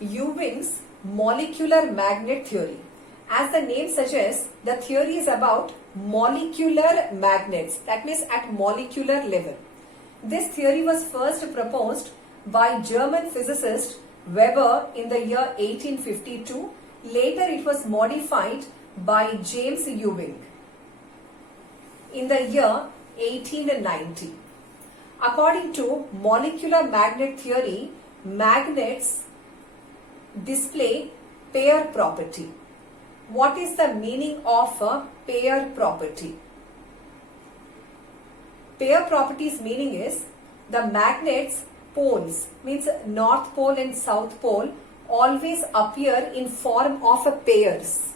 Ewing's molecular magnet theory. As the name suggests, the theory is about molecular magnets, that means at molecular level. This theory was first proposed by German physicist Weber in the year 1852. Later it was modified by James Ewing in the year 1890. According to molecular magnet theory, magnets display pair property. What is the meaning of a pair property? Pair property's meaning is the magnet's poles, means north pole and south pole, always appear in form of a pairs.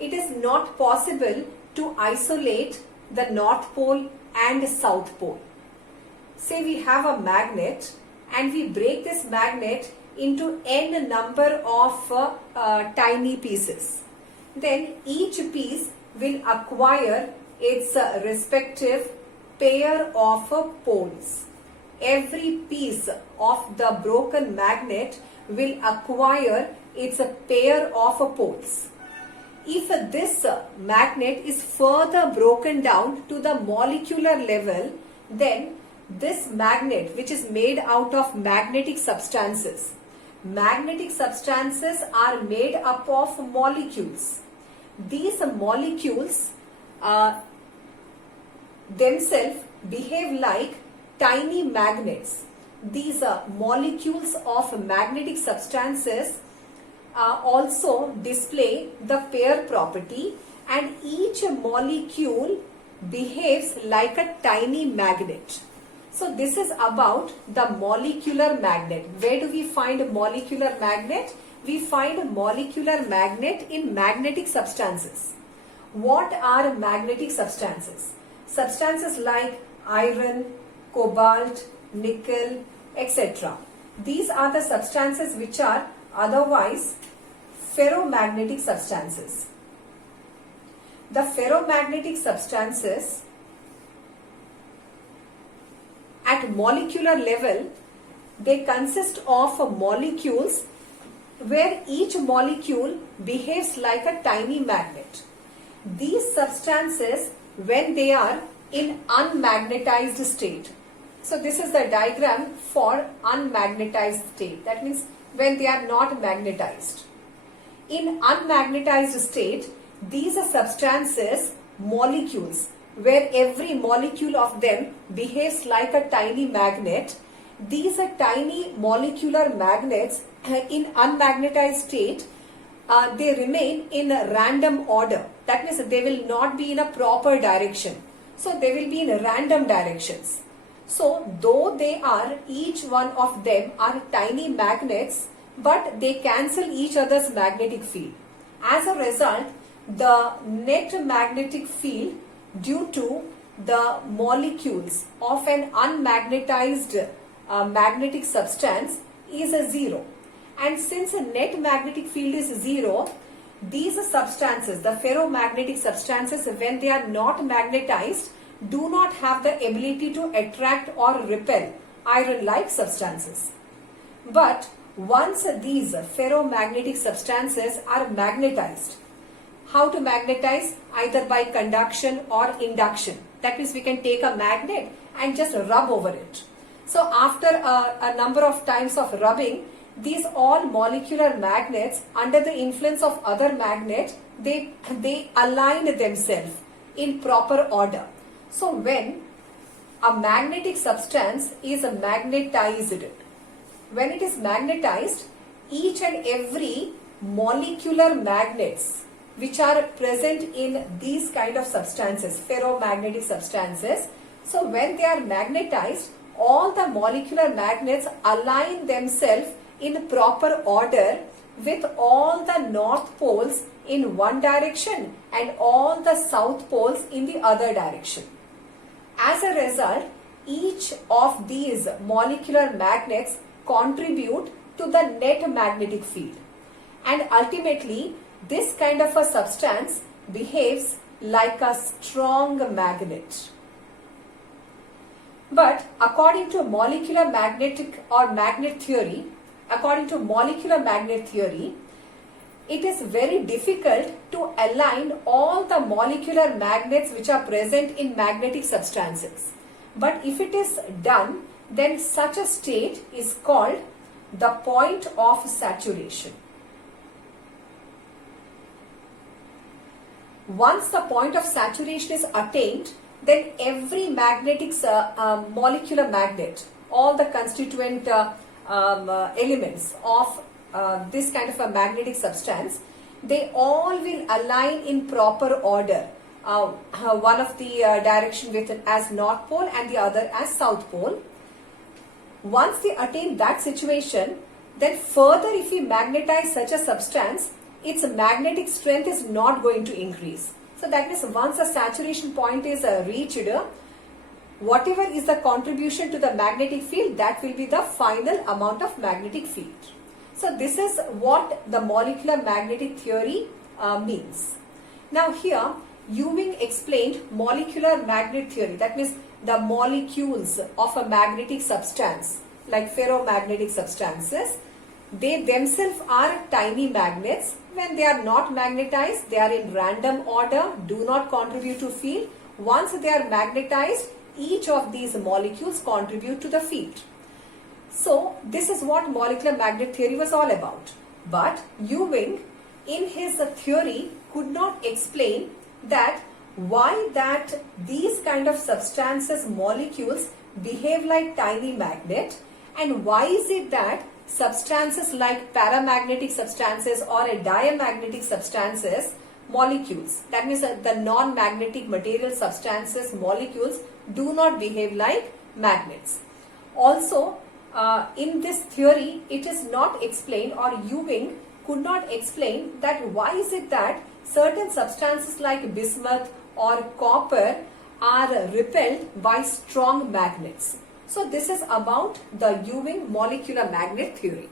It is not possible to isolate the north pole and south pole. Say we have a magnet and we break this magnet into n number of tiny pieces. Then each piece will acquire its respective pair of poles. Every piece of the broken magnet will acquire its pair of poles. If this magnet is further broken down to the molecular level, then this magnet, which is made out of magnetic substances are made up of molecules. These molecules themselves behave like tiny magnets. These molecules of magnetic substances also display the pair property, and each molecule behaves like a tiny magnet. So this is about the molecular magnet. Where do we find a molecular magnet? We find a molecular magnet in magnetic substances. What are magnetic substances? Substances like iron, cobalt, nickel, etc. These are the substances which are otherwise ferromagnetic substances. The ferromagnetic substances at molecular level, they consist of molecules where each molecule behaves like a tiny magnet. These substances, when they are in unmagnetized state, so this is the diagram for unmagnetized state, that means when they are not magnetized. In unmagnetized state, these are substances, molecules, where every molecule of them behaves like a tiny magnet. These are tiny molecular magnets in unmagnetized state. They remain in a random order. That means they will not be in a proper direction. So they will be in random directions. So though they are, each one of them are tiny magnets, but they cancel each other's magnetic field. As a result, the net magnetic field due to the molecules of an unmagnetized magnetic substance is a zero. And since a net magnetic field is zero, these substances, the ferromagnetic substances, when they are not magnetized, do not have the ability to attract or repel iron-like substances. But once these ferromagnetic substances are magnetized, how to magnetize? Either by conduction or induction. That means we can take a magnet and just rub over it. So after a number of times of rubbing, these all molecular magnets, under the influence of other magnets, they align themselves in proper order. So when a magnetic substance is magnetized, when it is magnetized, each and every molecular magnets which are present in these kind of substances, ferromagnetic substances, so when they are magnetized, all the molecular magnets align themselves in proper order with all the north poles in one direction and all the south poles in the other direction. As a result, each of these molecular magnets contribute to the net magnetic field, and ultimately this kind of a substance behaves like a strong magnet. But according to molecular magnetic or magnet theory, according to molecular magnet theory, it is very difficult to align all the molecular magnets which are present in magnetic substances. But if it is done, then such a state is called the point of saturation. Once the point of saturation is attained, then every magnetic molecular magnet, all the constituent elements of this kind of a magnetic substance, they all will align in proper order. One of the direction with as north pole and the other as south pole. Once they attain that situation, then further if we magnetize such a substance, its magnetic strength is not going to increase. So that means once a saturation point is reached, whatever is the contribution to the magnetic field, that will be the final amount of magnetic field. So this is what the molecular magnetic theory means. Now here Ewing explained molecular magnet theory. That means the molecules of a magnetic substance like ferromagnetic substances, they themselves are tiny magnets. When they are not magnetized, they are in random order, do not contribute to field. Once they are magnetized, each of these molecules contribute to the field. So this is what molecular magnet theory was all about. But Ewing in his theory could not explain that why that these kind of substances, molecules behave like tiny magnet, and why is it that substances like paramagnetic substances or a diamagnetic substances, molecules, that means the non-magnetic material substances, molecules do not behave like magnets. Also, in this theory, it is not explained, or Ewing could not explain that why is it that certain substances like bismuth or copper are repelled by strong magnets. So this is about the Ewing molecular magnet theory.